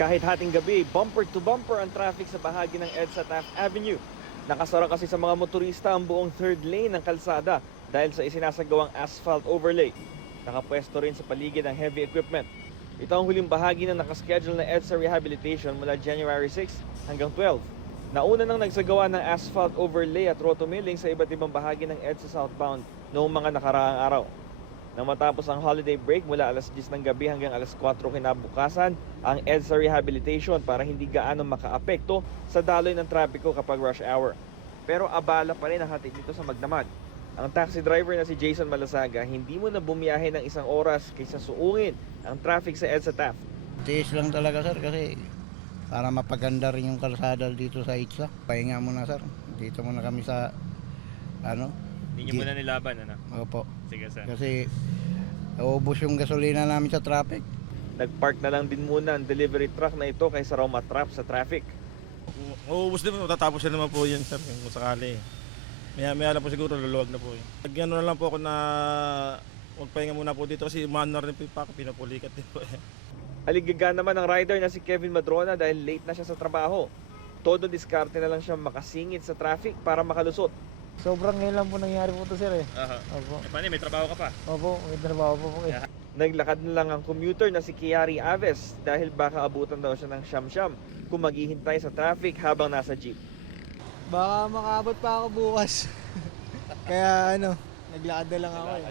Kahit hating gabi, bumper to bumper ang traffic sa bahagi ng EDSA Taft Avenue. Nakasara kasi sa mga motorista ang buong third lane ng kalsada dahil sa isinasagawang asphalt overlay. Nakapwesto rin sa paligid ang heavy equipment. Ito ang huling bahagi ng nakaschedule na EDSA rehabilitation mula January 6 hanggang 12. Nauna nang nagsagawa ng asphalt overlay at rotomilling sa iba't ibang bahagi ng EDSA southbound noong mga nakaraang araw. Nang matapos ang holiday break mula alas 10 ng gabi hanggang alas 4 kinabukasan, ang EDSA rehabilitation para hindi gaano makaapekto sa daloy ng trapiko kapag rush hour. Pero abala pa rin ang hatid nito sa Magdamag. Ang taxi driver na si Jason Malasaga, hindi mo na bumiyahe ng 1 oras kaysa suungin ang traffic sa EDSA Taft. Tiis lang talaga sir kasi para mapaganda rin yung kalsada dito sa EDSA. Pahinga muna sir, dito muna kami sa Hindi niyo muna nilaban, ano? Opo. Sige, sir. Kasi naubos yung gasolina namin sa traffic. Nagpark na lang din muna ang delivery truck na ito kaysa raw matrap sa traffic. Uubos din po, matatapos na naman po yan sir kung sakali. Maya lang po siguro, luluwag na po. Nagano na lang po ako na magpahinga muna po dito kasi manar rin po yung pako, pinapulikat din po. Aligaga naman ang rider na si Kevin Madrona dahil late na siya sa trabaho. Todo diskarte na lang siya makasingit sa traffic para makalusot. Sobrang ngayon lang po nangyari po ito sir eh. Opo. Paano, may trabaho ka pa? Opo, may trabaho po po eh. Naglakad na lang ang commuter na si Kiari Aves dahil baka abutan daw siya ng siyam-siyam kung maghihintay sa traffic habang nasa jeep. Baka makaabot pa ako bukas. Kaya naglakad na lang ako eh.